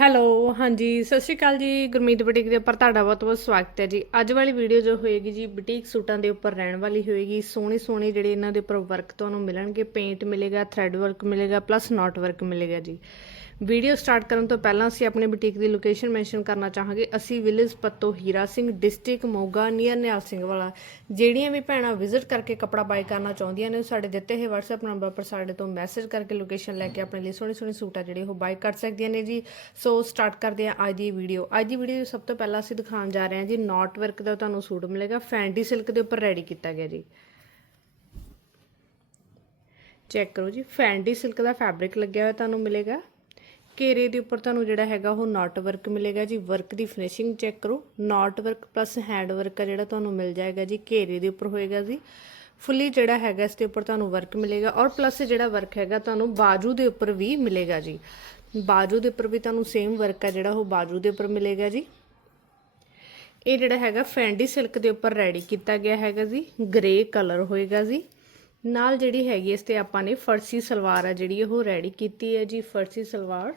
Hello, ਹਾਂਜੀ, ਸਤਿ ਸ਼੍ਰੀ ਅਕਾਲ ਜੀ, ਗੁਰਮੀਤ ਬੁਟੀਕ ਦੇ ਉੱਪਰ ਤੁਹਾਡਾ ਬਹੁਤ-ਬਹੁਤ ਸਵਾਗਤ ਹੈ ਜੀ। ਅੱਜ ਵਾਲੀ ਵੀਡੀਓ ਜੋ ਹੋਏਗੀ ਜੀ, ਬੁਟੀਕ ਸੂਟਾਂ ਦੇ ਉੱਪਰ ਰਹਿਣ ਵਾਲੀ ਹੋਏਗੀ। ਸੋਹਣੇ ਸੋਹਣੇ ਜਿਹੜੇ ਇਹਨਾਂ ਦੇ ਉੱਪਰ ਵਰਕ ਤੁਹਾਨੂੰ ਮਿਲਣਗੇ ਪੇਂਟ ਮਿਲੇਗਾ ਥ੍ਰੈਡ ਵਰਕ ਮਿਲੇਗਾ ਪਲੱਸ ਨੋਟ ਵਰਕ ਮਿਲੇਗਾ ਜੀ। ਵੀਡੀਓ ਸਟਾਰਟ ਕਰਨ ਤੋਂ ਪਹਿਲਾਂ ਅਸੀਂ ਆਪਣੇ ਬੁਟੀਕ ਦੀ ਲੋਕੇਸ਼ਨ ਮੈਂਸ਼ਨ ਕਰਨਾ ਚਾਹਾਂਗੇ। ਅਸੀਂ village Patto Hira Singh, district Moga, near Nihal Singh Wala. ਜਿਹੜੀਆਂ ਵੀ ਭੈਣਾਂ ਵਿਜ਼ਿਟ ਕਰਕੇ ਕੱਪੜਾ ਬਾਈ ਕਰਨਾ ਚਾਹੁੰਦੀਆਂ ਨੇ, ਉਹ ਸਾਡੇ ਦਿੱਤੇ ਹੋਏ WhatsApp ਨੰਬਰ ਪਰ ਸਾਡੇ ਤੋਂ ਮੈਸੇਜ ਕਰਕੇ ਲੋਕੇਸ਼ਨ ਲੈ ਕੇ ਆਪਣੇ ਲਈ ਸੋਹਣੇ ਸੋਹਣੇ ਸੂਟ ਆ ਜਿਹੜੇ ਉਹ ਬਾਈ ਕਰ ਸਕਦੀਆਂ ਨੇ ਜੀ। ਸੋ ਸਟਾਰਟ ਕਰਦੇ ਹਾਂ ਅੱਜ ਦੀ ਵੀਡੀਓ ਅੱਜ ਦੀ ਵੀਡੀਓ ਸਭ ਤੋਂ ਪਹਿਲਾਂ ਅਸੀਂ ਦਿਖਾਉਣ ਜਾ ਰਹੇ ਹਾਂ ਜੀ ਨਾਟ ਵਰਕ ਦਾ ਤੁਹਾਨੂੰ ਸੂਟ ਮਿਲੇਗਾ। ਫੈਂਡੀ ਸਿਲਕ ਦੇ ਉੱਪਰ ਰੈਡੀ ਕੀਤਾ ਗਿਆ ਜੀ। ਚੈੱਕ ਕਰੋ ਜੀ ਫੈਂਡੀ ਸਿਲਕ ਦਾ ਫੈਬਰਿਕ ਲੱਗਿਆ ਹੋਇਆ ਤੁਹਾਨੂੰ ਮਿਲੇਗਾ। ਘੇਰੇ ਦੇ ਉੱਪਰ ਤੁਹਾਨੂੰ ਜਿਹੜਾ ਹੈਗਾ ਉਹ ਨਾਟ ਵਰਕ ਮਿਲੇਗਾ ਜੀ। ਵਰਕ ਦੀ ਫਿਨਿਸ਼ਿੰਗ ਚੈੱਕ ਕਰੋ। Knot work plus hand work ਆ ਜਿਹੜਾ ਤੁਹਾਨੂੰ ਮਿਲ ਜਾਏਗਾ ਜੀ, ਘੇਰੇ ਦੇ ਉੱਪਰ ਹੋਏਗਾ ਜੀ। ਫੁੱਲੀ ਜਿਹੜਾ ਹੈਗਾ ਇਸ ਦੇ ਉੱਪਰ ਤੁਹਾਨੂੰ ਵਰਕ ਮਿਲੇਗਾ ਔਰ ਪਲੱਸ ਜਿਹੜਾ ਵਰਕ ਹੈਗਾ ਤੁਹਾਨੂੰ ਬਾਜੂ ਦੇ ਉੱਪਰ ਵੀ ਮਿਲੇਗਾ ਜੀ। ਬਾਜੂ ਦੇ ਉੱਪਰ ਵੀ ਤੁਹਾਨੂੰ ਸੇਮ ਵਰਕ ਆ ਜਿਹੜਾ ਉਹ ਬਾਜੂ ਦੇ ਉੱਪਰ ਮਿਲੇਗਾ ਜੀ। ਇਹ ਜਿਹੜਾ ਹੈਗਾ ਫੈਂਡੀ ਸਿਲਕ ਦੇ ਉੱਪਰ ਰੈਡੀ ਕੀਤਾ ਗਿਆ ਹੈਗਾ ਜੀ। ਗ੍ਰੇ ਕਲਰ ਹੋਏਗਾ ਜੀ। ਨਾਲ ਜਿਹੜੀ ਹੈਗੀ ਇਸ ਤੇ ਆਪਾਂ ਨੇ ਫਰਸੀ ਸਲਵਾਰ ਆ ਜਿਹੜੀ ਉਹ ਰੈਡੀ ਕੀਤੀ ਹੈ ਜੀ। ਫਰਸੀ ਸਲਵਾਰ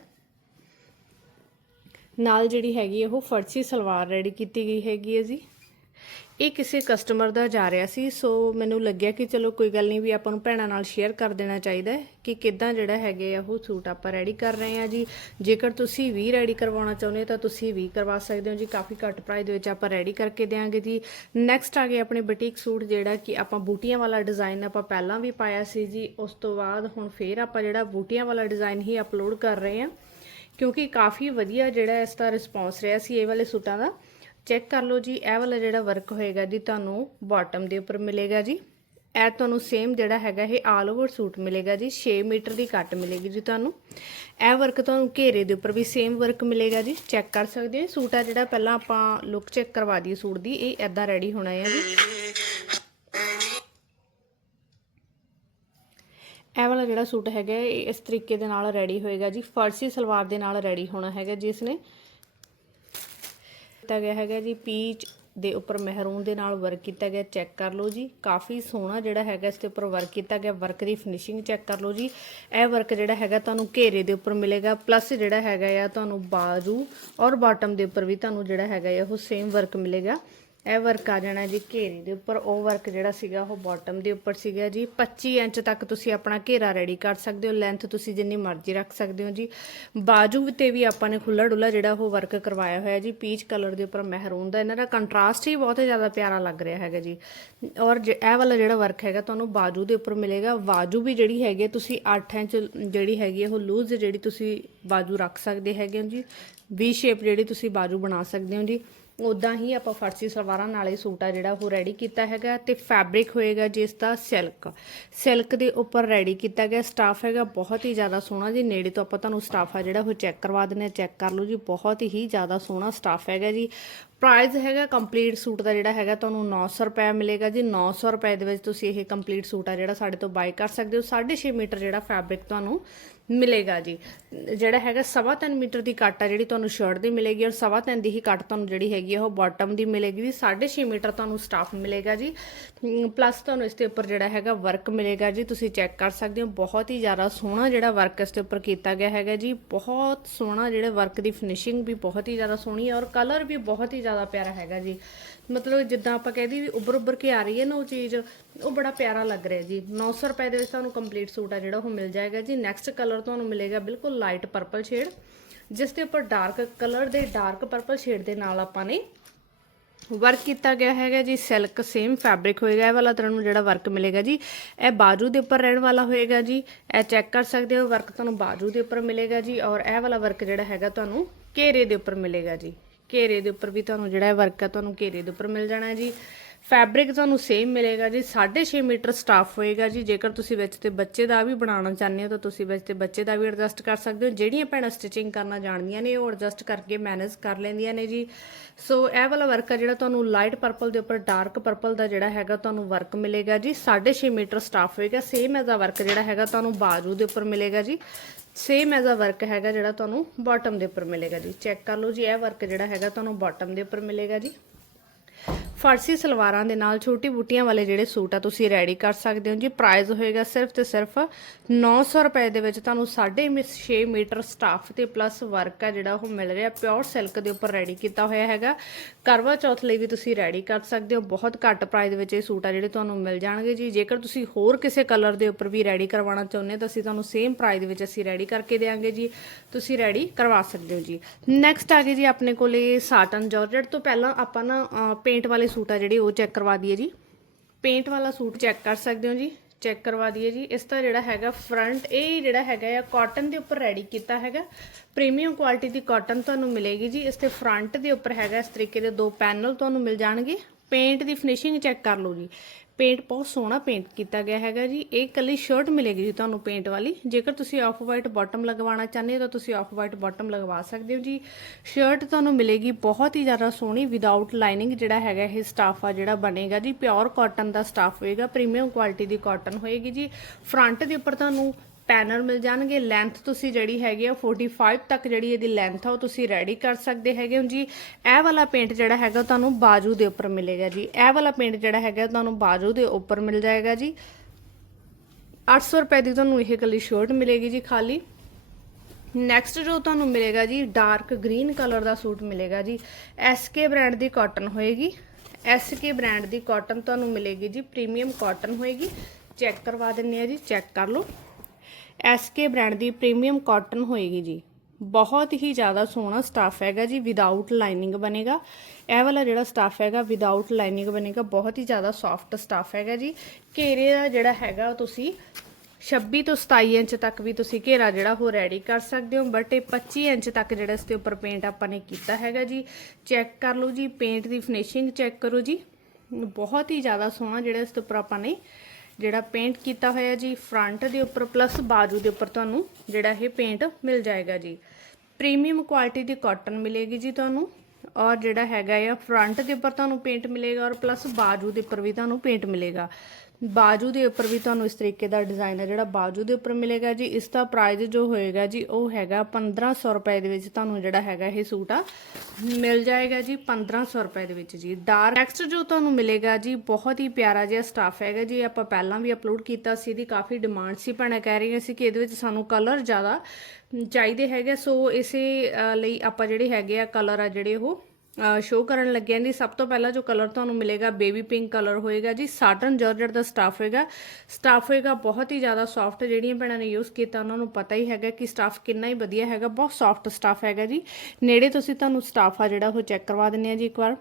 ਨਾਲ ਜਿਹੜੀ ਹੈਗੀ ਹੈ ਉਹ ਫਰਸੀ ਸਲਵਾਰ ਰੈਡੀ ਕੀਤੀ ਗਈ ਹੈਗੀ ਹੈ ਜੀ। ਇਹ ਕਿਸੇ ਕਸਟਮਰ ਦਾ ਜਾ ਰਿਹਾ ਸੀ ਸੋ ਮੈਨੂੰ ਲੱਗਿਆ ਕਿ ਚਲੋ ਕੋਈ ਗੱਲ ਨਹੀਂ ਵੀ ਆਪਾਂ ਨੂੰ ਭੈਣਾਂ ਨਾਲ ਸ਼ੇਅਰ ਕਰ ਦੇਣਾ ਚਾਹੀਦਾ ਕਿ ਕਿੱਦਾਂ ਜਿਹੜਾ ਹੈਗੇ ਆ, ਉਹ ਸੂਟ ਆਪਾਂ ਰੈਡੀ ਕਰ ਰਹੇ ਆ ਜੀ। ਜੇਕਰ ਤੁਸੀਂ ਵੀ ਰੈਡੀ ਕਰਵਾਉਣਾ ਚਾਹੁੰਦੇ ਹੋ ਤਾਂ ਤੁਸੀਂ ਵੀ ਕਰਵਾ ਸਕਦੇ ਹੋ ਜੀ, ਕਾਫੀ ਘੱਟ ਪ੍ਰਾਈਸ ਦੇ ਵਿੱਚ ਆਪਾਂ ਰੈਡੀ ਕਰਕੇ ਦੇਵਾਂਗੇ ਜੀ। ਨੈਕਸਟ ਆ ਗਏ ਆਪਣੇ ਬੁਟੀਕ ਸੂਟ ਜਿਹੜਾ ਕਿ ਆਪਾਂ ਬੂਟੀਆਂ ਵਾਲਾ ਡਿਜ਼ਾਈਨ ਆਪਾਂ ਪਹਿਲਾਂ ਵੀ ਪਾਇਆ ਸੀ ਜੀ, ਉਸ ਤੋਂ ਬਾਅਦ ਹੁਣ ਫੇਰ ਆਪਾਂ ਜਿਹੜਾ ਬੂਟੀਆਂ ਵਾਲਾ ਡਿਜ਼ਾਈਨ ਹੀ ਅਪਲੋਡ ਕਰ ਰਹੇ ਆ ਕਿਉਂਕਿ ਕਾਫੀ ਵਧੀਆ ਜਿਹੜਾ ਇਸ ਦਾ ਰਿਸਪੌਂਸ ਰਿਹਾ ਸੀ ਇਹ ਵਾਲੇ ਸੂਟਾਂ ਦਾ। ਚੈੱਕ ਕਰ ਲਓ ਜੀ, ਇਹ ਵਾਲਾ ਜਿਹੜਾ ਵਰਕ ਹੋਏਗਾ ਜੀ, ਤੁਹਾਨੂੰ ਬਾਟਮ ਦੇ ਉੱਪਰ ਮਿਲੇਗਾ ਜੀ। ਇਹ ਤੁਹਾਨੂੰ ਸੇਮ ਜਿਹੜਾ ਹੈਗਾ, ਇਹ ਆਲ ਓਵਰ ਸੂਟ ਮਿਲੇਗਾ ਜੀ 6 ਮੀਟਰ ਦੀ ਕੱਟ ਮਿਲੇਗੀ ਜੀ ਤੁਹਾਨੂੰ। ਇਹ ਵਰਕ ਤੁਹਾਨੂੰ ਘੇਰੇ ਦੇ ਉੱਪਰ ਵੀ ਸੇਮ ਵਰਕ ਮਿਲੇਗਾ ਜੀ। ਚੈੱਕ ਕਰ ਸਕਦੇ ਹੋ ਸੂਟ ਆ ਜਿਹੜਾ ਪਹਿਲਾਂ ਆਪਾਂ ਲੁੱਕ ਚੈੱਕ ਕਰਵਾ ਦਈਏ ਸੂਟ ਦੀ, ਇਹ ਐਦਾਂ ਰੈਡੀ ਹੋਣਾ ਹੈ ਜੀ। ਇਹ ਵਾਲਾ ਜਿਹੜਾ ਸੂਟ ਹੈਗਾ ਇਹ ਇਸ ਤਰੀਕੇ ਦੇ ਨਾਲ ਰੈਡੀ ਹੋਏਗਾ ਜੀ, ਫਰਸੀ ਸਲਵਾਰ ਦੇ ਨਾਲ ਰੈਡੀ ਹੋਣਾ ਹੈਗਾ ਜਿਸ ਨੇ ਕੀਤਾ ਗਿਆ ਹੈਗਾ ਜੀ, ਪੀਚ ਦੇ ਉੱਪਰ ਮਹਿਰੂਨ ਦੇ ਨਾਲ ਵਰਕ ਕੀਤਾ ਗਿਆ ਚੈੱਕ ਕਰ ਲਓ ਜੀ। ਕਾਫੀ ਸੋਹਣਾ ਜਿਹੜਾ ਹੈਗਾ ਇਸ ਦੇ ਉੱਪਰ ਵਰਕ ਕੀਤਾ ਗਿਆ ਵਰਕ ਦੀ ਫਿਨਿਸ਼ਿੰਗ ਚੈੱਕ ਕਰ ਲਓ ਜੀ। ਇਹ ਵਰਕ ਜਿਹੜਾ ਹੈਗਾ ਤੁਹਾਨੂੰ ਘੇਰੇ ਦੇ ਉੱਪਰ ਮਿਲੇਗਾ ਪਲੱਸ ਜਿਹੜਾ ਹੈਗਾ ਆ ਤੁਹਾਨੂੰ ਬਾਜੂ ਔਰ ਬਾਟਮ ਦੇ ਉੱਪਰ ਵੀ ਤੁਹਾਨੂੰ ਜਿਹੜਾ ਹੈਗਾ ਆ ਉਹ ਸੇਮ ਵਰਕ ਮਿਲੇਗਾ। ਇਹ ਵਰਕ ਆ ਜਾਣਾ ਜੀ ਘੇਰੇ ਦੇ ਉੱਪਰ। ਉਹ ਵਰਕ ਜਿਹੜਾ ਸੀਗਾ ਉਹ ਬਾਟਮ ਦੇ ਉੱਪਰ ਸੀਗਾ ਜੀ। 25 ਇੰਚ ਤੱਕ ਤੁਸੀਂ ਆਪਣਾ ਘੇਰਾ ਰੈਡੀ ਕਰ ਸਕਦੇ ਹੋ। ਲੈਂਥ ਤੁਸੀਂ ਜਿੰਨੀ ਮਰਜ਼ੀ ਰੱਖ ਸਕਦੇ ਹੋ ਜੀ। ਬਾਜੂ ਤੇ ਵੀ ਆਪਾਂ ਨੇ ਖੁੱਲਾ ਡੁੱਲਾ ਜਿਹੜਾ ਉਹ ਵਰਕ ਕਰਵਾਇਆ ਹੋਇਆ ਜੀ। ਪੀਚ ਕਲਰ ਦੇ ਉੱਪਰ ਮਹਿਰੂਨ ਦਾ। ਇਹਨਾਂ ਦਾ ਕੰਟਰਾਸਟ ਹੀ ਬਹੁਤ ਜ਼ਿਆਦਾ ਪਿਆਰਾ ਲੱਗ ਰਿਹਾ ਹੈਗਾ ਜੀ। ਔਰ ਜ- ਇਹ ਵਾਲਾ ਜਿਹੜਾ ਵਰਕ ਹੈਗਾ ਤੁਹਾਨੂੰ ਬਾਜੂ ਦੇ ਉੱਪਰ ਮਿਲੇਗਾ। ਬਾਜੂ ਵੀ ਜਿਹੜੀ ਹੈਗੀ ਹੈ, ਤੁਸੀਂ 8 ਇੰਚ ਜਿਹੜੀ ਹੈਗੀ ਹੈ ਉਹ ਲੂਜ਼ ਜਿਹੜੀ ਤੁਸੀਂ ਬਾਜੂ ਰੱਖ ਸਕਦੇ ਹੈਗੇ ਹੋ ਜੀ। ਵੀ ਸ਼ੇਪ ਜਿਹੜੀ ਤੁਸੀਂ ਬਾਜੂ ਬਣਾ ਸਕਦੇ ਹੋ ਜੀ। ਉਦਾਂ ਹੀ ਆਪਾਂ ਫਰਸੀ ਸਲਵਾਰਾਂ ਨਾਲ ਹੀ ਸੂਟ ਆ ਜਿਹੜਾ ਉਹ ਰੈਡੀ ਕੀਤਾ ਹੈਗਾ ਤੇ ਫੈਬਰਿਕ ਹੋਏਗਾ ਜਿਸ ਦਾ ਸਿਲਕ ਸਿਲਕ ਦੇ ਉੱਪਰ ਰੈਡੀ ਕੀਤਾ ਗਿਆ। ਸਟਾਫ ਹੈਗਾ, ਬਹੁਤ ਹੀ ਜ਼ਿਆਦਾ ਸੋਹਣਾ ਜੀ। ਨੇੜੇ ਤੋਂ ਆਪਾਂ ਤੁਹਾਨੂੰ ਸਟਾਫ ਆ ਜਿਹੜਾ ਉਹ ਚੈੱਕ ਕਰਵਾ ਦਿੰਦੇ ਆ। ਚੈੱਕ ਕਰ ਲਓ ਜੀ, ਬਹੁਤ ਹੀ ਜ਼ਿਆਦਾ ਸੋਹਣਾ ਸਟਾਫ ਹੈਗਾ ਜੀ। ਪ੍ਰਾਈਸ ਹੈਗਾ ਕੰਪਲੀਟ ਸੂਟ ਦਾ ਜਿਹੜਾ ਹੈਗਾ, ਤੁਹਾਨੂੰ 900 ਰੁਪਏ ਮਿਲੇਗਾ ਜੀ। 900 ਰੁਪਏ ਦੇ ਵਿੱਚ ਤੁਸੀਂ ਇਹ ਕੰਪਲੀਟ ਸੂਟ ਆ ਜਿਹੜਾ ਸਾਡੇ ਤੋਂ ਬਾਈ ਕਰ ਸਕਦੇ ਹੋ। 6.5 ਮੀਟਰ ਜਿਹੜਾ ਫੈਬਰਿਕ ਤੁਹਾਨੂੰ ਮਿਲੇਗਾ ਜੀ। ਜਿਹੜਾ ਹੈਗਾ, ਸਵਾ ਤਿੰਨ ਮੀਟਰ ਦੀ ਕੱਟ ਆ ਜਿਹੜੀ ਤੁਹਾਨੂੰ ਸ਼ਰਟ ਦੀ ਮਿਲੇਗੀ ਔਰ ਸਵਾ ਤਿੰਨ ਦੀ ਹੀ ਕੱਟ ਤੁਹਾਨੂੰ ਜਿਹੜੀ ਹੈਗੀ ਆ, ਉਹ ਬਾਟਮ ਦੀ ਮਿਲੇਗੀ ਜੀ। 6.5 ਮੀਟਰ ਤੁਹਾਨੂੰ ਸਟਾਫ ਮਿਲੇਗਾ ਜੀ। ਪਲੱਸ ਤੁਹਾਨੂੰ ਇਸ ਦੇ ਉੱਪਰ ਜਿਹੜਾ ਹੈਗਾ ਵਰਕ ਮਿਲੇਗਾ ਜੀ। ਤੁਸੀਂ ਚੈੱਕ ਕਰ ਸਕਦੇ ਹੋ, ਬਹੁਤ ਹੀ ਜ਼ਿਆਦਾ ਸੋਹਣਾ ਜਿਹੜਾ ਵਰਕ ਇਸ ਦੇ ਉੱਪਰ ਕੀਤਾ ਗਿਆ ਹੈਗਾ ਜੀ। ਬਹੁਤ ਸੋਹਣਾ ਜਿਹੜੇ ਵਰਕ ਦੀ ਫਿਨਿਸ਼ਿੰਗ ਵੀ ਬਹੁਤ ਹੀ ਜ਼ਿਆਦਾ ਸੋਹਣੀ ਹੈ ਔਰ ਕਲਰ ਵੀ ਬਹੁਤ ਹੀ ਜ਼ਿਆਦਾ ਪਿਆਰਾ ਹੈਗਾ ਜੀ। ਮਤਲਬ ਜਿੱਦਾਂ ਆਪਾਂ ਕਹਿੰਦੀ ਵੀ ਉੱਭਰ ਉੱਭਰ ਕੇ ਆ ਰਹੀ ਹੈ ਨਾ ਉਹ ਚੀਜ਼, ਉਹ ਬੜਾ ਪਿਆਰਾ ਲੱਗ ਰਿਹਾ ਜੀ। 900 ਰੁਪਏ ਦੇ ਵਿੱਚ ਤੁਹਾਨੂੰ ਕੰਪਲੀਟ ਸੂਟ ਆ ਜਿਹੜਾ ਉਹ ਮਿਲ ਜਾਏਗਾ ਜੀ। ਨੈਕਸਟ ਕਲਰ ਤੁਹਾਨੂੰ ਮਿਲੇਗਾ ਬਿਲਕੁਲ ਲਾਈਟ ਪਰਪਲ ਸ਼ੇਡ ਜਿਸ ਦੇ ਉੱਪਰ ਡਾਰਕ ਕਲਰ ਦੇ ਡਾਰਕ ਪਰਪਲ ਸ਼ੇਡ ਦੇ ਨਾਲ ਆਪਾਂ ਨੇ ਵਰਕ ਕੀਤਾ ਗਿਆ ਹੈਗਾ ਜੀ। ਸਿਲਕ ਸੇਮ ਫੈਬਰਿਕ ਹੋਏਗਾ, ਇਹ ਵਾਲਾ ਤੁਹਾਨੂੰ ਜਿਹੜਾ ਵਰਕ ਮਿਲੇਗਾ ਜੀ। ਇਹ ਬਾਜੂ ਦੇ ਉੱਪਰ ਰਹਿਣ ਵਾਲਾ ਹੋਏਗਾ ਜੀ। ਇਹ ਚੈੱਕ ਕਰ ਸਕਦੇ ਹੋ ਵਰਕ ਤੁਹਾਨੂੰ ਬਾਜੂ ਦੇ ਉੱਪਰ ਮਿਲੇਗਾ ਜੀ। ਔਰ ਇਹ ਵਾਲਾ ਵਰਕ ਜਿਹੜਾ ਹੈਗਾ ਤੁਹਾਨੂੰ ਘੇਰੇ ਦੇ ਉੱਪਰ ਮਿਲੇਗਾ ਜੀ। ਘੇਰੇ ਦੇ ਉੱਪਰ ਵੀ ਤੁਹਾਨੂੰ ਜਿਹੜਾ ਇਹ ਵਰਕ ਹੈ ਤੁਹਾਨੂੰ ਘੇਰੇ ਦੇ ਉੱਪਰ ਮਿਲ ਜਾਣਾ ਜੀ। ਫੈਬਰਿਕ ਤੁਹਾਨੂੰ ਸੇਮ ਮਿਲੇਗਾ ਜੀ 6.5 ਮੀਟਰ ਸਟਾਫ ਹੋਏਗਾ ਜੀ, ਜੇਕਰ ਤੁਸੀਂ ਵਿੱਚ ਤੇ ਬੱਚੇ ਦਾ ਵੀ ਬਣਾਉਣਾ ਚਾਹੁੰਦੇ ਹੋ ਤਾਂ ਤੁਸੀਂ ਵਿੱਚ ਤੇ ਬੱਚੇ ਦਾ ਵੀ ਐਡਜਸਟ ਕਰ ਸਕਦੇ ਹੋ। ਜਿਹੜੀਆਂ ਭੈਣਾਂ ਸਟਿਚਿੰਗ ਕਰਨਾ ਜਾਣਦੀਆਂ ਨੇ, ਉਹ ਐਡਜਸਟ ਕਰਕੇ ਮੈਨੇਜ ਕਰ ਲੈਂਦੀਆਂ ਨੇ ਜੀ। ਸੋ ਇਹ ਵਾਲਾ ਵਰਕ ਆ ਜਿਹੜਾ ਤੁਹਾਨੂੰ ਲਾਈਟ ਪਰਪਲ ਦੇ ਉੱਪਰ ਡਾਰਕ ਪਰਪਲ ਦਾ ਜਿਹੜਾ ਹੈਗਾ ਤੁਹਾਨੂੰ ਵਰਕ ਮਿਲੇਗਾ ਜੀ। 6.5 ਮੀਟਰ ਸਟਾਫ ਹੋਏਗਾ ਸੇਮ ਐਜ਼ ਆ ਵਰਕ ਜਿਹੜਾ ਹੈਗਾ ਤੁਹਾਨੂੰ ਬਾਜੂ ਦੇ ਉੱਪਰ ਮਿਲੇਗਾ ਜੀ। ਸੇਮ ਐਜ਼ ਅ ਵਰਕ ਹੈਗਾ ਜਿਹੜਾ ਤੁਹਾਨੂੰ ਬਾਟਮ ਦੇ ਉੱਪਰ ਮਿਲੇਗਾ ਜੀ। ਚੈੱਕ ਕਰ ਲਓ ਜੀ, ਇਹ ਵਰਕ ਜਿਹੜਾ ਹੈਗਾ ਤੁਹਾਨੂੰ ਬਾਟਮ ਦੇ ਉੱਪਰ ਮਿਲੇਗਾ ਜੀ। ਫਰਸੀ ਸਲਵਾਰਾਂ ਦੇ ਨਾਲ ਛੋਟੀ ਬੂਟੀਆਂ ਵਾਲੇ ਜਿਹੜੇ ਸੂਟ ਆ, ਤੁਸੀਂ ਰੈਡੀ ਕਰ ਸਕਦੇ ਹੋ। ਜੀ ਪ੍ਰਾਈਸ ਹੋਏਗਾ ਸਿਰਫ ਤੇ ਸਿਰਫ 900 ਰੁਪਏ ਦੇ ਵਿੱਚ। ਤੁਹਾਨੂੰ 6.5 ਮੀਟਰ ਸਟਾਫ ਤੇ ਪਲੱਸ ਵਰਕ ਆ ਜਿਹੜਾ ਉਹ ਮਿਲ ਰਿਹਾ। ਪਿਓਰ ਸਿਲਕ ਦੇ ਉੱਪਰ ਰੈਡੀ ਕੀਤਾ ਹੋਇਆ ਹੈਗਾ। ਕਰਵਾ ਚੌਥ ਲਈ ਵੀ ਤੁਸੀਂ ਰੈਡੀ ਕਰ ਸਕਦੇ ਹੋ। ਬਹੁਤ ਘੱਟ ਪ੍ਰਾਈਸ ਦੇ ਵਿੱਚ ਇਹ ਸੂਟ ਆ ਜਿਹੜੇ ਤੁਹਾਨੂੰ ਮਿਲ ਜਾਣਗੇ। ਜੀ, ਜੇਕਰ ਤੁਸੀਂ ਹੋਰ ਕਿਸੇ ਕਲਰ ਦੇ ਉੱਪਰ ਵੀ ਰੈਡੀ ਕਰਵਾਉਣਾ ਚਾਹੁੰਦੇ ਹੋ, ਤਾਂ ਅਸੀਂ ਤੁਹਾਨੂੰ ਸੇਮ ਪ੍ਰਾਈਸ ਦੇ ਵਿੱਚ ਅਸੀਂ ਰੈਡੀ ਕਰਕੇ ਦੇਵਾਂਗੇ ਜੀ, ਤੁਸੀਂ ਰੈਡੀ ਕਰਵਾ ਸਕਦੇ ਹੋ। ਜੀ ਨੈਕਸਟ ਆ ਗਏ ਜੀ ਆਪਣੇ ਕੋਲੇ ਸਾਟਨ ਜਾਰਜਟ ਤੋਂ ਪਹਿਲਾਂ ਆਪਾਂ ਨਾ ਪੇਂਟ ਵਾਲੇ ਸੂਟ ਆ ਜਿਹੜੇ, ਉਹ ਚੈੱਕ ਕਰਵਾ ਦਈਏ ਜੀ। ਪੇਂਟ ਵਾਲਾ ਸੂਟ ਚੈੱਕ ਕਰ ਸਕਦੇ ਹੋ ਜੀ। ਚੈੱਕ ਕਰਵਾ ਦਈਏ ਜੀ। ਇਸ ਦਾ ਜਿਹੜਾ ਹੈਗਾ ਫਰੰਟ ਇਹ ਜਿਹੜਾ ਹੈਗਾ ਆ ਕਾਟਨ ਦੇ ਉੱਪਰ ਰੈਡੀ ਕੀਤਾ ਹੈਗਾ। ਪ੍ਰੀਮੀਅਮ ਕੁਆਲਿਟੀ ਦੀ ਕਾਟਨ ਤੁਹਾਨੂੰ ਮਿਲੇਗੀ ਜੀ। ਇਸ ਤੇ ਫਰੰਟ ਦੇ ਉੱਪਰ ਹੈਗਾ, ਇਸ ਤਰੀਕੇ ਦੇ ਦੋ ਪੈਨਲ ਤੁਹਾਨੂੰ ਮਿਲ ਜਾਣਗੇ। ਪੇਂਟ ਦੀ ਫਿਨਿਸ਼ਿੰਗ ਚੈੱਕ ਕਰ ਲਓ ਜੀ। ਪੇਂਟ ਬਹੁਤ ਸੋਹਣਾ ਪੇਂਟ ਕੀਤਾ ਗਿਆ ਹੈਗਾ ਜੀ। ਇਹ ਕੱਲੀ ਸ਼ਰਟ ਮਿਲੇਗੀ ਜੀ ਤੁਹਾਨੂੰ ਪੇਂਟ ਵਾਲੀ। ਜੇਕਰ ਤੁਸੀਂ ਆਫ ਵਾਈਟ ਬਾਟਮ ਲਗਵਾਉਣਾ ਚਾਹੁੰਦੇ ਹੋ ਤਾਂ ਤੁਸੀਂ ਆਫ ਵਾਈਟ ਬਾਟਮ ਲਗਵਾ ਸਕਦੇ ਹੋ ਜੀ। ਸ਼ਰਟ ਤੁਹਾਨੂੰ ਮਿਲੇਗੀ ਬਹੁਤ ਹੀ ਜ਼ਿਆਦਾ ਸੋਹਣੀ ਵਿਦਆਊਟ ਲਾਈਨਿੰਗ ਜਿਹੜਾ ਹੈਗਾ ਇਹ ਸਟਾਫ ਆ ਜਿਹੜਾ ਬਣੇਗਾ ਜੀ। ਪਿਓਰ ਕਾਟਨ ਦਾ ਸਟਾਫ ਹੋਏਗਾ। ਪ੍ਰੀਮੀਅਮ ਕੁਆਲਿਟੀ ਦੀ ਕਾਟਨ ਹੋਏਗੀ ਜੀ। ਫਰੰਟ ਦੇ ਉੱਪਰ ਤੁਹਾਨੂੰ ਪੈਨਲ ਮਿਲ ਜਾਣਗੇ। ਲੈਂਥ ਤੁਸੀਂ ਜਿਹੜੀ ਹੈਗੀ ਆ 45 ਤੱਕ ਜਿਹੜੀ ਇਹਦੀ ਲੈਂਥ ਆ, ਉਹ ਤੁਸੀਂ ਰੈਡੀ ਕਰ ਸਕਦੇ ਹੈਗੇ ਹੋ ਜੀ। ਇਹ ਵਾਲਾ ਪੇਂਟ ਜਿਹੜਾ ਹੈਗਾ, ਉਹ ਤੁਹਾਨੂੰ ਬਾਜੂ ਦੇ ਉੱਪਰ ਮਿਲੇਗਾ ਜੀ। ਇਹ ਵਾਲਾ ਪੇਂਟ ਜਿਹੜਾ ਹੈਗਾ ਤੁਹਾਨੂੰ ਬਾਜੂ ਦੇ ਉੱਪਰ ਮਿਲ ਜਾਏਗਾ ਜੀ। 800 ਰੁਪਏ ਦੀ ਤੁਹਾਨੂੰ ਇਹ ਕੱਲੀ ਸ਼ਰਟ ਮਿਲੇਗੀ ਜੀ ਖਾਲੀ। ਨੈਕਸਟ ਜੋ ਤੁਹਾਨੂੰ ਮਿਲੇਗਾ ਜੀ ਡਾਰਕ ਗ੍ਰੀਨ ਕਲਰ ਦਾ ਸੂਟ ਮਿਲੇਗਾ ਜੀ। SK ਬ੍ਰਾਂਡ ਦੀ ਕਾਟਨ ਹੋਏਗੀ। SK ਬ੍ਰਾਂਡ ਦੀ ਕਾਟਨ ਤੁਹਾਨੂੰ ਮਿਲੇਗੀ ਜੀ ਪ੍ਰੀਮੀਅਮ ਕਾਟਨ ਹੋਏਗੀ। ਚੈੱਕ ਕਰਵਾ ਦਿੰਨੇ ਆ ਜੀ ਚੈੱਕ ਕਰ ਲਓ। SK ਬ੍ਰਾਂਡ ਦੀ ਪ੍ਰੀਮੀਅਮ ਕਾਟਨ ਹੋਏਗੀ ਜੀ। ਬਹੁਤ ਹੀ ਜ਼ਿਆਦਾ ਸੋਹਣਾ ਸਟਾਫ ਹੈਗਾ ਜੀ ਵਿਦਆਊਟ ਲਾਈਨਿੰਗ ਬਣੇਗਾ। ਇਹ ਵਾਲਾ ਜਿਹੜਾ ਸਟਾਫ ਹੈਗਾ ਵਿਦਆਊਟ ਲਾਈਨਿੰਗ ਬਣੇਗਾ, ਬਹੁਤ ਹੀ ਜ਼ਿਆਦਾ ਸੌਫਟ ਸਟਾਫ ਹੈਗਾ ਜੀ। ਘੇਰੇ ਦਾ ਜਿਹੜਾ ਹੈਗਾ ਤੁਸੀਂ 26 ਤੋਂ 27 ਇੰਚ ਤੱਕ ਵੀ ਤੁਸੀਂ ਘੇਰਾ ਜਿਹੜਾ ਉਹ ਰੈਡੀ ਕਰ ਸਕਦੇ ਹੋ ਬਟ ਇਹ 25 ਇੰਚ ਤੱਕ ਜਿਹੜਾ ਇਸ ਦੇ ਉੱਪਰ ਪੇਂਟ ਆਪਾਂ ਨੇ ਕੀਤਾ ਹੈਗਾ ਜੀ। ਚੈੱਕ ਕਰ ਲਓ ਜੀ ਪੇਂਟ ਦੀ ਫਿਨਿਸ਼ਿੰਗ ਚੈੱਕ ਕਰੋ ਜੀ। ਬਹੁਤ ਹੀ ਜ਼ਿਆਦਾ ਸੋਹਣਾ ਜਿਹੜਾ ਇਸ ਦੇ ਉੱਪਰ ਆਪਾਂ ਨੇ ਜਿਹੜਾ ਪੇਂਟ ਕੀਤਾ ਹੋਇਆ ਜੀ ਫਰੰਟ ਦੇ ਉੱਪਰ ਪਲੱਸ ਬਾਜੂ ਦੇ ਉੱਪਰ ਤੁਹਾਨੂੰ ਜਿਹੜਾ ਇਹ ਪੇਂਟ ਮਿਲ ਜਾਏਗਾ ਜੀ। ਪ੍ਰੀਮੀਅਮ ਕੁਆਲਿਟੀ ਦੀ ਕਾਟਨ ਮਿਲੇਗੀ ਜੀ ਤੁਹਾਨੂੰ ਔਰ ਜਿਹੜਾ ਹੈਗਾ ਆ ਫਰੰਟ ਦੇ ਉੱਪਰ ਤੁਹਾਨੂੰ ਪੇਂਟ ਮਿਲੇਗਾ ਔਰ ਪਲੱਸ ਬਾਜੂ ਦੇ ਉੱਪਰ ਵੀ ਤੁਹਾਨੂੰ ਪੇਂਟ ਮਿਲੇਗਾ। ਬਾਜੂ ਦੇ ਉੱਪਰ ਵੀ ਤੁਹਾਨੂੰ ਇਸ ਤਰੀਕੇ ਦਾ ਡਿਜ਼ਾਈਨ ਹੈ, ਜਿਹੜਾ ਬਾਜੂ ਦੇ ਉੱਪਰ ਮਿਲੇਗਾ ਜੀ, ਇਸ ਦਾ ਪ੍ਰਾਈਸ ਜੋ ਹੋਏਗਾ ਜੀ, ਉਹ ਹੈਗਾ 1500 ਰੁਪਏ ਦੇ ਵਿੱਚ ਤੁਹਾਨੂੰ ਜਿਹੜਾ ਹੈਗਾ ਇਹ ਸੂਟ ਆ, ਮਿਲ ਜਾਏਗਾ ਜੀ 1500 ਰੁਪਏ ਦੇ ਵਿੱਚ ਜੀ। ਡਾਰਕ ਨੈਕਸਟ ਜੋ ਤੁਹਾਨੂੰ ਮਿਲੇਗਾ ਜੀ, ਬਹੁਤ ਹੀ ਪਿਆਰਾ ਜਿਹਾ ਸਟਾਫ ਹੈਗਾ ਜੀ, ਆਪਾਂ ਪਹਿਲਾਂ ਵੀ ਅਪਲੋਡ ਕੀਤਾ ਸੀ, ਇਹਦੀ ਕਾਫੀ ਡਿਮਾਂਡ ਸੀ ਭੈਣਾਂ, ਕਹਿ ਰਹੀਆਂ ਸੀ ਕਿ ਇਹਦੇ ਵਿੱਚ ਸਾਨੂੰ ਕਲਰ ਜ਼ਿਆਦਾ ਚਾਹੀਦੇ ਹੈਗੇ ਸੋ ਇਸੇ ਲਈ ਆਪਾਂ ਜਿਹੜੇ ਹੈਗੇ ਆ ਕਲਰ ਆ ਜਿਹੜੇ ਉਹ ਸ਼ੋਅ ਕਰਨ ਲੱਗਿਆ ਜੀ ਸਭ ਤੋਂ ਪਹਿਲਾਂ ਜੋ ਕਲਰ ਤੁਹਾਨੂੰ ਮਿਲੇਗਾ ਬੇਬੀ ਪਿੰਕ ਕਲਰ ਹੋਏਗਾ ਜੀ ਸਾਟਨ ਜਾਰਜਟ ਦਾ ਸਟਾਫ ਹੋਏਗਾ। ਸਟਾਫ ਹੋਏਗਾ ਬਹੁਤ ਹੀ ਜ਼ਿਆਦਾ ਸੌਫਟ ਜਿਹੜੀਆਂ ਭੈਣਾਂ ਨੇ ਯੂਜ਼ ਕੀਤਾ, ਉਹਨਾਂ ਨੂੰ ਪਤਾ ਹੀ ਹੈਗਾ ਕਿ ਸਟਾਫ ਕਿੰਨਾ ਹੀ ਵਧੀਆ ਹੈਗਾ, ਬਹੁਤ ਸੌਫਟ ਸਟਾਫ ਹੈਗਾ ਜੀ। ਨੇੜੇ ਤੁਸੀਂ ਤੁਹਾਨੂੰ ਸਟਾਫ ਆ ਜਿਹੜਾ, ਉਹ ਚੈੱਕ ਕਰਵਾ ਦਿੰਨੇ ਆ ਜੀ ਇੱਕ ਵਾਰ।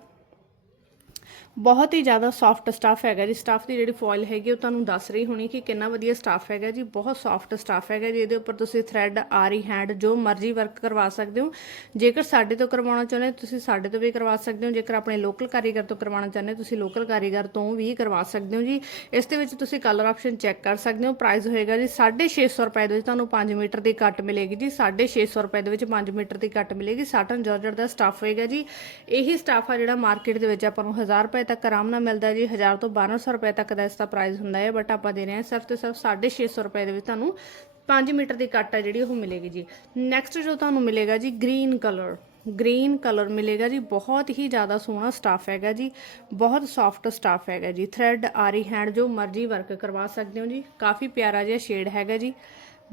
ਬਹੁਤ ਹੀ ਜ਼ਿਆਦਾ ਸੌਫਟ ਸਟਾਫ ਹੈਗਾ ਜੀ। ਸਟਾਫ ਦੀ ਜਿਹੜੀ ਫੋਇਲ ਹੈਗੀ ਉਹ ਤੁਹਾਨੂੰ ਦੱਸ ਰਹੀ ਹੋਣੀ ਕਿ ਕਿੰਨਾ ਵਧੀਆ ਸਟਾਫ ਹੈਗਾ ਜੀ। ਬਹੁਤ ਸੌਫਟ ਸਟਾਫ ਹੈਗਾ ਜੀ। ਇਹਦੇ ਉੱਪਰ ਤੁਸੀਂ ਥ੍ਰੈਡ ਆਰੀ ਹੈਂਡ ਜੋ ਮਰਜ਼ੀ ਵਰਕ ਕਰਵਾ ਸਕਦੇ ਹੋ। ਜੇਕਰ ਸਾਡੇ ਤੋਂ ਕਰਵਾਉਣਾ ਚਾਹੁੰਦੇ ਹੋ, ਤੁਸੀਂ ਸਾਡੇ ਤੋਂ ਵੀ ਕਰਵਾ ਸਕਦੇ ਹੋ। ਜੇਕਰ ਆਪਣੇ ਲੋਕਲ ਕਾਰੀਗਰ ਤੋਂ ਕਰਵਾਉਣਾ ਚਾਹੁੰਦੇ ਹੋ, ਤੁਸੀਂ ਲੋਕਲ ਕਾਰੀਗਰ ਤੋਂ ਵੀ ਕਰਵਾ ਸਕਦੇ ਹੋ ਜੀ। ਇਸ ਦੇ ਵਿੱਚ ਤੁਸੀਂ ਕਲਰ ਆਪਸ਼ਨ ਚੈੱਕ ਕਰ ਸਕਦੇ ਹੋ। ਪ੍ਰਾਈਸ ਹੋਏਗਾ ਜੀ 650 ਰੁਪਏ ਦੇ ਵਿੱਚ ਤੁਹਾਨੂੰ 5 ਮੀਟਰ ਦੀ ਕੱਟ ਮਿਲੇਗੀ ਜੀ। 650 ਰੁਪਏ ਦੇ ਵਿੱਚ 5 ਮੀਟਰ ਦੀ ਕੱਟ ਮਿਲੇਗੀ। ਸਾਟਨ ਜਾਰਜਟ ਦਾ ਸਟਾਫ ਹੋਏਗਾ ਜੀ। ਇਹੀ ਸਟਾਫ ਆ ਜਿਹੜਾ ਮਾਰਕੀਟ ਦੇ ਵਿੱਚ ਆਪਾਂ ਨੂੰ 1000 ਰੁਪਏ ਤੱਕ ਆਰਾਮ ਨਾਲ ਮਿਲਦਾ ਜੀ 1000 ਤੋਂ 1200 ਰੁਪਏ ਤੱਕ ਦਾ ਇਸ ਦਾ ਪ੍ਰਾਈਸ ਹੁੰਦਾ ਹੈ ਬਟ ਆਪਾਂ ਦੇ ਰਹੇ ਹਾਂ ਸਿਰਫ ਤੇ ਸਿਰਫ 650 ਰੁਪਏ ਦੇ ਵਿੱਚ ਤੁਹਾਨੂੰ 5 ਮੀਟਰ ਦੀ ਕੱਟ ਹੈ ਜਿਹੜੀ ਉਹ ਮਿਲੇਗੀ ਜੀ। ਨੈਕਸਟ ਜੋ ਤੁਹਾਨੂੰ ਮਿਲੇਗਾ ਜੀ ਗ੍ਰੀਨ ਕਲਰ ਗ੍ਰੀਨ ਕਲਰ ਮਿਲੇਗਾ ਜੀ, ਬਹੁਤ ਹੀ ਜ਼ਿਆਦਾ ਸੋਹਣਾ ਸਟਾਫ ਹੈਗਾ ਜੀ, ਬਹੁਤ ਸੌਫਟ ਸਟਾਫ ਹੈਗਾ ਜੀ। ਥ੍ਰੈਡ ਆਰੀ ਹੈਂਡ ਜੋ ਮਰਜ਼ੀ ਵਰਕ ਕਰਵਾ ਸਕਦੇ ਹੋ ਜੀ। ਕਾਫੀ ਪਿਆਰਾ ਜਿਹਾ ਸ਼ੇਡ ਹੈਗਾ ਜੀ।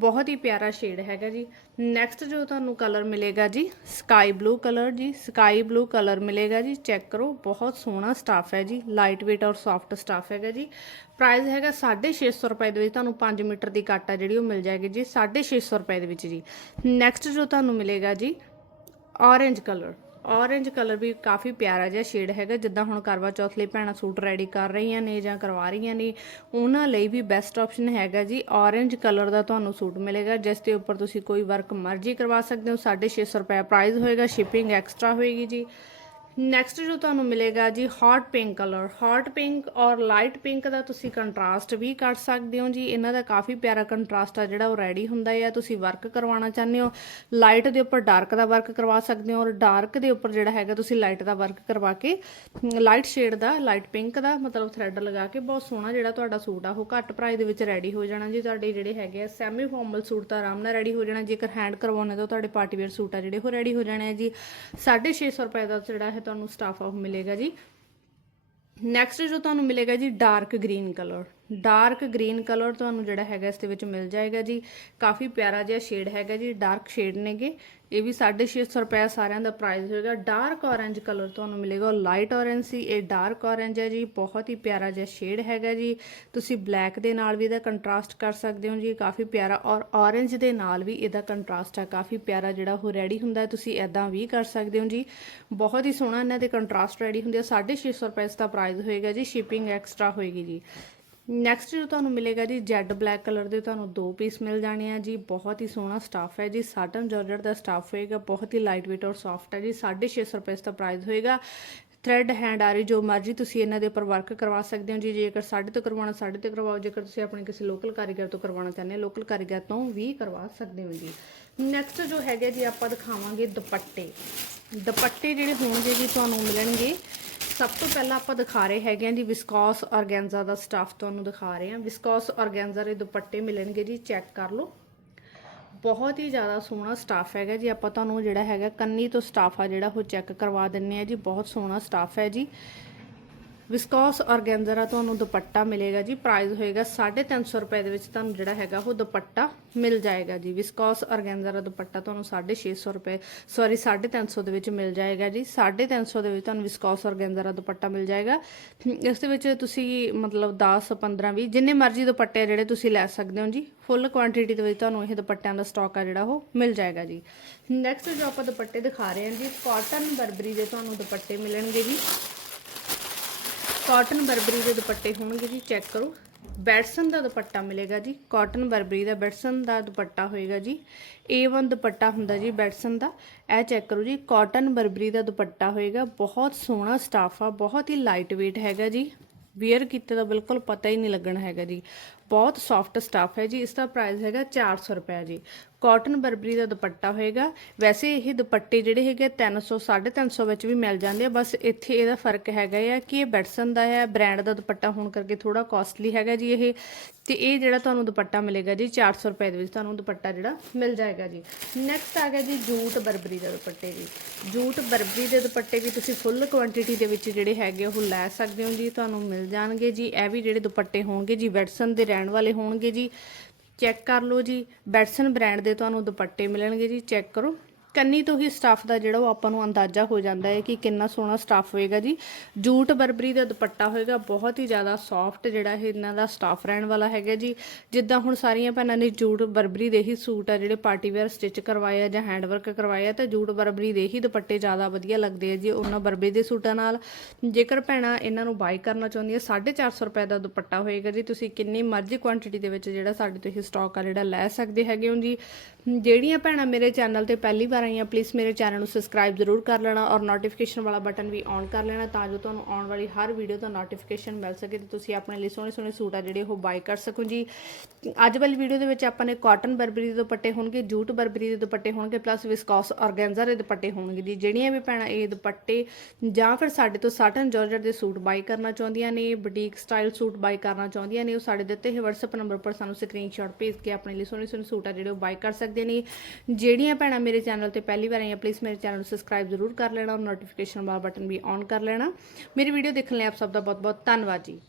ਬਹੁਤ ਹੀ ਪਿਆਰਾ ਸ਼ੇਡ ਹੈਗਾ ਜੀ। ਨੈਕਸਟ ਜੋ ਤੁਹਾਨੂੰ ਕਲਰ ਮਿਲੇਗਾ ਜੀ ਸਕਾਈ ਬਲੂ ਕਲਰ ਜੀ। ਸਕਾਈ ਬਲੂ ਕਲਰ ਮਿਲੇਗਾ ਜੀ ਚੈੱਕ ਕਰੋ, ਬਹੁਤ ਸੋਹਣਾ ਸਟਾਫ ਹੈ ਜੀ। ਲਾਈਟ weight ਔਰ ਸੌਫਟ ਸਟਾਫ ਹੈਗਾ ਜੀ। ਪ੍ਰਾਈਸ ਹੈਗਾ 650 ਰੁਪਏ ਦੇ ਵਿੱਚ, ਤੁਹਾਨੂੰ 5 ਮੀਟਰ ਦੀ ਕੱਟ ਆ ਜਿਹੜੀ ਉਹ ਮਿਲ ਜਾਏਗੀ ਜੀ 650 ਰੁਪਏ ਦੇ ਵਿੱਚ ਜੀ। ਨੈਕਸਟ ਜੋ ਤੁਹਾਨੂੰ ਮਿਲੇਗਾ ਜੀ ਔਰੇਂਜ ਕਲਰ ਔਰੇਂਜ ਕਲਰ ਵੀ ਕਾਫੀ ਪਿਆਰਾ ਜਿਹਾ ਸ਼ੇਡ ਹੈਗਾ, ਜਿੱਦਾਂ ਹੁਣ ਕਰਵਾ ਚੌਥ ਲਈ ਭੈਣਾਂ ਸੂਟ ਰੈਡੀ ਕਰ ਰਹੀਆਂ ਨੇ ਜਾਂ ਕਰਵਾ ਰਹੀਆਂ ਨੇ, ਉਹਨਾਂ ਲਈ ਵੀ ਬੈਸਟ ਆਪਸ਼ਨ ਹੈਗਾ ਜੀ। ਔਰੇਂਜ ਕਲਰ ਦਾ ਤੁਹਾਨੂੰ ਸੂਟ ਮਿਲੇਗਾ, ਜਿਸ ਦੇ ਉੱਪਰ ਤੁਸੀਂ ਕੋਈ ਵਰਕ ਮਰਜ਼ੀ ਕਰਵਾ ਸਕਦੇ ਹੋ 650 ਰੁਪਏ ਪ੍ਰਾਈਸ ਹੋਏਗਾ ਸ਼ਿਪਿੰਗ ਐਕਸਟਰਾ ਹੋਏਗੀ ਜੀ। ਨੈਕਸਟ ਜੋ ਤੁਹਾਨੂੰ ਮਿਲੇਗਾ ਜੀ hot pink colour hot pink ਔਰ ਲਾਈਟ ਪਿੰਕ ਦਾ ਤੁਸੀਂ ਕੰਟਰਾਸਟ ਵੀ ਕਰ ਸਕਦੇ ਹੋ ਜੀ। ਇਹਨਾਂ ਦਾ ਕਾਫੀ ਪਿਆਰਾ ਕੰਟਰਾਸਟ ਆ ਜਿਹੜਾ ਉਹ ਰੈਡੀ ਹੁੰਦਾ ਹੈ। ਤੁਸੀਂ ਵਰਕ ਕਰਵਾਉਣਾ ਚਾਹੁੰਦੇ ਹੋ ਲਾਈਟ ਦੇ ਉੱਪਰ ਡਾਰਕ ਦਾ ਵਰਕ ਕਰਵਾ ਸਕਦੇ ਹੋ ਔਰ ਡਾਰਕ ਦੇ ਉੱਪਰ ਜਿਹੜਾ ਹੈਗਾ ਤੁਸੀਂ ਲਾਈਟ ਦਾ ਵਰਕ ਕਰਵਾ ਕੇ ਲਾਈਟ ਸ਼ੇਡ ਦਾ ਲਾਈਟ ਪਿੰਕ ਦਾ ਮਤਲਬ ਥ੍ਰੈਡ ਲਗਾ ਕੇ ਬਹੁਤ ਸੋਹਣਾ ਜਿਹੜਾ ਤੁਹਾਡਾ ਸੂਟ ਆ, ਉਹ ਘੱਟ ਪ੍ਰਾਈਸ ਦੇ ਵਿੱਚ ਰੈਡੀ ਹੋ ਜਾਣਾ ਜੀ। ਤੁਹਾਡੇ ਜਿਹੜੇ ਹੈਗੇ ਆ ਸੈਮੀ ਫਾਰਮਲ ਸੂਟ ਤਾਂ ਆਰਾਮ ਨਾਲ ਰੈਡੀ ਹੋ ਜਾਣਾ। ਜੇਕਰ ਹੈਂਡ ਕਰਵਾਉਣੇ ਤਾਂ ਤੁਹਾਡੇ ਪਾਰਟੀ ਵੇਅਰ ਸੂਟ ਆ ਜਿਹੜੇ ਉਹ ਰੈਡੀ ਹੋ ਜਾਣੇ ਆ ਜੀ। 650 ਰੁਪਏ ਦਾ ਜਿਹੜਾ ਹੈ ਤੁਹਾਨੂੰ ਸਟਾਫ ਆਫ ਮਿਲੇਗਾ ਜੀ। ਨੈਕਸਟ ਜੋ ਤੁਹਾਨੂੰ ਮਿਲੇਗਾ ਜੀ dark green colour dark green colour ਤੁਹਾਨੂੰ ਜਿਹੜਾ ਹੈਗਾ ਇਸ ਦੇ ਵਿੱਚ ਮਿਲ ਜਾਏਗਾ ਜੀ। ਕਾਫੀ ਪਿਆਰਾ ਜਿਹਾ ਸ਼ੇਡ ਹੈਗਾ ਜੀ, ਡਾਰਕ ਸ਼ੇਡ ਨੇਗੇ। ਇਹ ਵੀ 650 ਰੁਪਏ ਸਾਰਿਆਂ ਦਾ ਪ੍ਰਾਈਸ ਹੋਏਗਾ। ਡਾਰਕ ਔਰੇਂਜ ਕਲਰ ਤੁਹਾਨੂੰ ਮਿਲੇਗਾ ਲਾਈਟ ਔਰੇਂਜ ਸੀ, ਇਹ ਡਾਰਕ ਔਰੇਂਜ ਹੈ ਜੀ। ਬਹੁਤ ਹੀ ਪਿਆਰਾ ਜਿਹਾ ਸ਼ੇਡ ਹੈਗਾ ਜੀ। ਤੁਸੀਂ ਬਲੈਕ ਦੇ ਨਾਲ ਵੀ ਇਹਦਾ ਕੰਟਰਾਸਟ ਕਰ ਸਕਦੇ ਹੋ ਜੀ, ਕਾਫੀ ਪਿਆਰਾ। ਔਰ ਔਰੇਂਜ ਦੇ ਨਾਲ ਵੀ ਇਹਦਾ ਕੰਟਰਾਸਟ ਆ, ਕਾਫੀ ਪਿਆਰਾ ਜਿਹੜਾ ਉਹ ਰੈਡੀ ਹੁੰਦਾ ਤੁਸੀਂ ਐਦਾਂ ਵੀ ਕਰ ਸਕਦੇ ਹੋ ਜੀ। ਬਹੁਤ ਹੀ ਸੋਹਣਾ ਇਹਨਾਂ ਦੇ ਕੰਟਰਾਸਟ ਰੈਡੀ ਹੁੰਦੇ ਆ। 650 ਰੁਪਏ ਇਸ ਦਾ ਪ੍ਰਾਈਸ ਹੋਏਗਾ ਜੀ ਸ਼ਿਪਿੰਗ ਐਕਸਟਰਾ ਹੋਏਗੀ ਜੀ। ਨੈਕਸਟ ਜੋ ਤੁਹਾਨੂੰ ਮਿਲੇਗਾ ਜੀ ਜੈਡ ਬਲੈਕ ਕਲਰ ਦੇ ਤੁਹਾਨੂੰ ਦੋ ਪੀਸ ਮਿਲ ਜਾਣੇ ਆ ਜੀ। ਬਹੁਤ ਹੀ ਸੋਹਣਾ ਸਟਾਫ ਹੈ ਜੀ। ਸਾਟਨ ਜਾਰਜਟ ਦਾ ਸਟਾਫ ਹੋਏਗਾ, ਬਹੁਤ ਹੀ ਲਾਈਟ weight ਔਰ ਸੌਫਟ ਹੈ ਜੀ। 650 ਰੁਪਏ ਇਸ ਦਾ ਪ੍ਰਾਈਸ ਹੋਏਗਾ। ਥ੍ਰੈਡ ਹੈਂਡ ਆਰੀ ਜੋ ਮਰਜ਼ੀ ਤੁਸੀਂ ਇਹਨਾਂ ਦੇ ਉੱਪਰ ਵਰਕ ਕਰਵਾ ਸਕਦੇ ਹੋ ਜੀ। ਜੇਕਰ ਸਾਡੇ ਤੋਂ ਕਰਵਾਉਣਾ, ਸਾਡੇ ਤੇ ਕਰਵਾਓ। ਜੇਕਰ ਤੁਸੀਂ ਆਪਣੇ ਕਿਸੇ ਲੋਕਲ ਕਾਰੀਗਰ ਤੋਂ ਕਰਵਾਉਣਾ ਚਾਹੁੰਦੇ ਹੋ ਲੋਕਲ ਕਾਰੀਗਰ ਤੋਂ ਵੀ ਕਰਵਾ ਸਕਦੇ ਹੋ ਜੀ। ਨੈਕਸਟ ਜੋ ਹੈਗਾ ਜੀ, ਆਪਾਂ ਦਿਖਾਵਾਂਗੇ ਦੁਪੱਟੇ। ਦੁਪੱਟੇ ਜਿਹੜੇ ਹੋਣਗੇ ਜੀ, ਤੁਹਾਨੂੰ ਮਿਲਣਗੇ। ਸਭ ਤੋਂ ਪਹਿਲਾਂ ਆਪਾਂ ਦਿਖਾ ਰਹੇ ਹੈਗੇ ਆ ਜੀ ਵਿਸਕੌਸ ਆਰਗੈਂਜ਼ਾ ਦਾ ਸਟਾਫ ਤੁਹਾਨੂੰ ਦਿਖਾ ਰਹੇ ਆ ਵਿਸਕੌਸ ਆਰਗੈਂਜ਼ਾ ਦੇ ਦੁਪੱਟੇ ਮਿਲਣਗੇ ਜੀ ਚੈੱਕ ਕਰ ਲਓ। ਬਹੁਤ ਹੀ ਜ਼ਿਆਦਾ ਸੋਹਣਾ ਸਟਾਫ ਹੈਗਾ ਜੀ। ਆਪਾਂ ਤੁਹਾਨੂੰ ਜਿਹੜਾ ਹੈਗਾ ਕੰਨੀ ਤੋਂ ਸਟਾਫ ਆ ਜਿਹੜਾ ਉਹ ਚੈੱਕ ਕਰਵਾ ਦਿੰਨੇ ਆ ਜੀ। ਬਹੁਤ ਸੋਹਣਾ ਸਟਾਫ ਹੈ ਜੀ। ਵਿਸਕੋਸ ਆਰਗੈਂਜ਼ਾ ਦਾ ਤੁਹਾਨੂੰ ਦੁਪੱਟਾ ਮਿਲੇਗਾ ਜੀ। ਪ੍ਰਾਈਸ ਹੋਏਗਾ 350 ਰੁਪਏ ਦੇ ਵਿੱਚ ਤੁਹਾਨੂੰ ਜਿਹੜਾ ਹੈਗਾ ਉਹ ਦੁਪੱਟਾ ਮਿਲ ਜਾਏਗਾ ਜੀ। ਵਿਸਕੋਸ ਆਰਗੈਂਜ਼ਾ ਦਾ ਦੁਪੱਟਾ ਤੁਹਾਨੂੰ 650 ਰੁਪਏ ਸੌਰੀ 350 ਦੇ ਵਿੱਚ ਮਿਲ ਜਾਏਗਾ ਜੀ। 350 ਦੇ ਵਿੱਚ ਤੁਹਾਨੂੰ ਵਿਸਕੋਸ ਆਰਗੈਂਜ਼ਾ ਦਾ ਦੁਪੱਟਾ ਮਿਲ ਜਾਏਗਾ। ਇਸ ਦੇ ਵਿੱਚ ਤੁਸੀਂ ਮਤਲਬ 10 15 20 ਜਿੰਨੇ ਮਰਜ਼ੀ ਦੁਪੱਟੇ ਆ ਜਿਹੜੇ ਤੁਸੀਂ ਲੈ ਸਕਦੇ ਹੋ ਜੀ, ਫੁੱਲ ਕੁਆਂਟੀਟੀ ਦੇ ਵਿੱਚ ਤੁਹਾਨੂੰ ਇਹ ਦੁਪੱਟਿਆਂ ਦਾ ਸਟਾਕ ਆ ਜਿਹੜਾ ਉਹ ਮਿਲ ਜਾਏਗਾ ਜੀ। ਨੈਕਸਟ ਜੋ ਆਪਾਂ ਦੁਪੱਟੇ ਦਿਖਾ ਰਹੇ ਹਾਂ ਜੀ ਕਾਟਨ ਬਰਬਰੀ ਦੇ ਤੁਹਾਨੂੰ ਦੁਪੱਟੇ ਮਿਲਣਗੇ ਜੀ। ਕਾਟਨ ਬਰਬਰੀ ਦੇ ਦੁਪੱਟੇ ਹੋਣਗੇ ਜੀ ਚੈੱਕ ਕਰੋ। ਬੈਟਸਨ ਦਾ ਦੁਪੱਟਾ ਮਿਲੇਗਾ ਜੀ, ਕਾਟਨ ਬਰਬਰੀ ਦਾ, ਬੈਟਸਨ ਦਾ ਦੁਪੱਟਾ ਹੋਏਗਾ ਜੀ। A1 ਦੁਪੱਟਾ ਹੁੰਦਾ ਜੀ, ਬੈਟਸਨ ਦਾ। ਇਹ ਚੈੱਕ ਕਰੋ ਜੀ, ਕਾਟਨ ਬਰਬਰੀ ਦਾ ਦੁਪੱਟਾ ਹੋਏਗਾ। ਬਹੁਤ ਸੋਹਣਾ ਸਟਾਫ ਆ, ਬਹੁਤ ਹੀ ਲਾਈਟ weight ਹੈਗਾ ਜੀ। ਵੇਅਰ ਕੀਤੇ ਦਾ ਬਿਲਕੁਲ ਪਤਾ ਹੀ ਨਹੀਂ ਲੱਗਣਾ ਹੈਗਾ ਜੀ। ਬਹੁਤ ਸੌਫਟ ਸਟਾਫ ਹੈ ਜੀ, ਇਸ ਦਾ ਪ੍ਰਾਈਸ ਹੈਗਾ 400 ਰੁਪਏ ਜੀ। ਕਾਟਨ ਬਰਬਰੀ ਦਾ ਦੁਪੱਟਾ ਹੋਏਗਾ। ਵੈਸੇ ਇਹ ਦੁਪੱਟੇ ਜਿਹੜੇ ਹੈਗੇ 300 350 ਵਿੱਚ ਵੀ ਮਿਲ ਜਾਂਦੇ ਆ, ਬਸ ਇੱਥੇ ਇਹਦਾ ਫ਼ਰਕ ਹੈਗਾ ਆ ਕਿ ਇਹ ਬੈਟਸਨ ਦਾ ਹੈ ਬ੍ਰਾਂਡ ਦਾ ਦੁਪੱਟਾ ਹੋਣ ਕਰਕੇ ਥੋੜਾ ਕਾਸਟਲੀ ਹੈਗਾ ਜੀ ਇਹ। ਤੇ ਇਹ ਜਿਹੜਾ ਤੁਹਾਨੂੰ ਦੁਪੱਟਾ ਮਿਲੇਗਾ ਜੀ 400 ਰੁਪਏ ਦੇ ਵਿੱਚ ਤੁਹਾਨੂੰ ਦੁਪੱਟਾ ਜਿਹੜਾ ਮਿਲ ਜਾਏਗਾ ਜੀ। ਨੈਕਸਟ ਆ ਗਿਆ ਜੀ ਜੂਟ ਬਰਬਰੀ ਦਾ ਦੁਪੱਟੇ ਜੀ। ਜੂਟ ਬਰਬਰੀ ਦੇ ਦੁਪੱਟੇ ਵੀ ਤੁਸੀਂ ਫੁੱਲ ਕੁਆਂਟੀਟੀ ਦੇ ਵਿੱਚ ਜਿਹੜੇ ਹੈਗੇ ਉਹ ਲੈ ਸਕਦੇ ਹੋ ਜੀ, ਤੁਹਾਨੂੰ ਮਿਲ ਜਾਣਗੇ ਜੀ। ਇਹ ਵੀ ਜਿਹੜੇ ਦੁਪੱਟੇ ਹੋਣਗੇ ਜੀ ਵੈਟਸਨ ਦੇ ਰਹਿਣ ਵਾਲੇ ਹੋਣਗੇ ਜੀ। ਚੈੱਕ ਕਰ ਲਓ ਜੀ ਬੈਟਸਨ ਬ੍ਰਾਂਡ ਦੇ ਤੁਹਾਨੂੰ ਦੁਪੱਟੇ ਮਿਲਣਗੇ ਜੀ ਚੈੱਕ ਕਰੋ। ਕੰਨੀ ਤੋਂ ਹੀ ਸਟਾਫ ਦਾ ਜਿਹੜਾ ਉਹ ਆਪਾਂ ਨੂੰ ਅੰਦਾਜ਼ਾ ਹੋ ਜਾਂਦਾ ਹੈ ਕਿ ਕਿੰਨਾ ਸੋਹਣਾ ਸਟਾਫ ਹੋਏਗਾ ਜੀ। ਜੂਟ ਬਰਬਰੀ ਦਾ ਦੁਪੱਟਾ ਹੋਏਗਾ, ਬਹੁਤ ਹੀ ਜ਼ਿਆਦਾ ਸੌਫਟ ਜਿਹੜਾ ਇਹ ਇਹਨਾਂ ਦਾ ਸਟਾਫ ਰਹਿਣ ਵਾਲਾ ਹੈਗਾ ਜੀ। ਜਿੱਦਾਂ ਹੁਣ ਸਾਰੀਆਂ ਭੈਣਾਂ ਨੇ ਜੂਟ ਬਰਬਰੀ ਦੇ ਹੀ ਸੂਟ ਆ ਜਿਹੜੇ ਪਾਰਟੀ ਵੇਅਰ ਸਟਿਚ ਕਰਵਾਏ ਆ ਜਾਂ ਹੈਂਡ ਵਰਕ ਕਰਵਾਏ ਆ, ਤਾਂ ਜੂਟ ਬਰਬਰੀ ਦੇ ਹੀ ਦੁਪੱਟੇ ਜ਼ਿਆਦਾ ਵਧੀਆ ਲੱਗਦੇ ਆ ਜੀ ਉਹਨਾਂ ਬਰਬਰੀ ਦੇ ਸੂਟਾਂ ਨਾਲ। ਜੇਕਰ ਭੈਣਾਂ ਇਹਨਾਂ ਨੂੰ ਬਾਈ ਕਰਨਾ ਚਾਹੁੰਦੀਆਂ 450 ਰੁਪਏ ਦਾ ਦੁਪੱਟਾ ਹੋਏਗਾ ਜੀ। ਤੁਸੀਂ ਕਿੰਨੀ ਮਰਜ਼ੀ ਕੁਆਂਟੀਟੀ ਦੇ ਵਿੱਚ ਜਿਹੜਾ ਸਾਡੇ ਤੋਂ ਇਹ ਸਟਾਕ ਆ ਜਿਹੜਾ ਲੈ ਸਕਦੇ ਹੈਗੇ ਹੋ ਜੀ। ਜਿਹੜੀਆਂ ਭੈਣਾਂ ਮੇਰੇ ਚੈਨਲ ਤੇ ਪਹਿਲੀ ਵਾਰ ਆਈਆਂ ਪਲੀਜ਼ ਮੇਰੇ ਚੈਨਲ ਨੂੰ ਸਬਸਕ੍ਰਾਈਬ ਜ਼ਰੂਰ ਕਰ ਲੈਣਾ ਔਰ ਨੋਟੀਫਿਕੇਸ਼ਨ ਵਾਲਾ ਬਟਨ ਵੀ ਔਨ ਕਰ ਲੈਣਾ ਤਾਂ ਜੋ ਤੁਹਾਨੂੰ ਆਉਣ ਵਾਲੀ ਹਰ ਵੀਡੀਓ ਦਾ ਨੋਟੀਫਿਕੇਸ਼ਨ ਮਿਲ ਸਕੇ ਤੇ ਤੁਸੀਂ ਆਪਣੇ ਲਈ ਸੋਹਣੇ ਸੋਹਣੇ ਸੂਟ ਆ ਜਿਹੜੇ ਉਹ ਬਾਈ ਕਰ ਸਕੋ ਜੀ। ਅੱਜ ਵਾਲੀ ਵੀਡੀਓ ਦੇ ਵਿੱਚ ਆਪਾਂ ਨੇ ਕਾਟਨ ਬਰਬਰੀ ਦੇ ਦੁਪੱਟੇ ਹੋਣਗੇ ਜੂਟ ਬਰਬਰੀ ਦੇ ਦੁਪੱਟੇ ਹੋਣਗੇ ਪਲੱਸ ਵਿਸਕੋਸ ਆਰਗੈਂਜ਼ਾ ਦੇ ਦੁਪੱਟੇ ਹੋਣਗੇ ਜੀ। ਜਿਹੜੀਆਂ ਵੀ ਭੈਣਾਂ ਇਹ ਦੁਪੱਟੇ ਜਾਂ ਫਿਰ ਸਾਡੇ ਤੋਂ ਸਾਟਨ ਜਾਰਜਟ ਦੇ ਸੂਟ ਬਾਈ ਕਰਨਾ ਚਾਹੁੰਦੀਆਂ ਨੇ ਬੁਟੀਕ ਸਟਾਈਲ ਸੂਟ ਬਾਈ ਕਰਨਾ ਚਾਹੁੰਦੀਆਂ ਨੇ, ਉਹ ਸਾਡੇ ਦਿੱਤੇ ਹੋਏ WhatsApp ਨੰਬਰ ਪਰ ਸਾਨੂੰ ਸਕਰੀਨਸ਼ਾਟ ਭੇਜ ਕੇ ਆਪਣੇ ਲਈ ਸੋਹਣੇ ਸੋਹਣੇ ਸੂਟ ਆ ਜਿਹੜੇ ਉਹ ਬਾਈ ਕਰ ਸਕਦੇ ਨੇ। ਜਿਹੜੀਆਂ ਭੈਣਾਂ ਮੇਰੇ ਚੈਨਲ ਤੇ ਪਹਿਲੀ ਵਾਰ ਆਈਆਂ ਪਲੀਜ਼ ਮੇਰੇ ਚੈਨਲ ਨੂੰ ਸਬਸਕ੍ਰਾਈਬ ਜ਼ਰੂਰ ਕਰ ਲੈਣਾ ਔਰ ਨੋਟੀਫਿਕੇਸ਼ਨ ਵਾਲਾ ਬਟਨ ਵੀ ਔਨ ਕਰ ਲੈਣਾ। ਮੇਰੀ ਵੀਡੀਓ ਦੇਖਣ ਲਈ ਆਪ ਸਭ ਦਾ ਬਹੁਤ ਬਹੁਤ ਧੰਨਵਾਦ ਜੀ।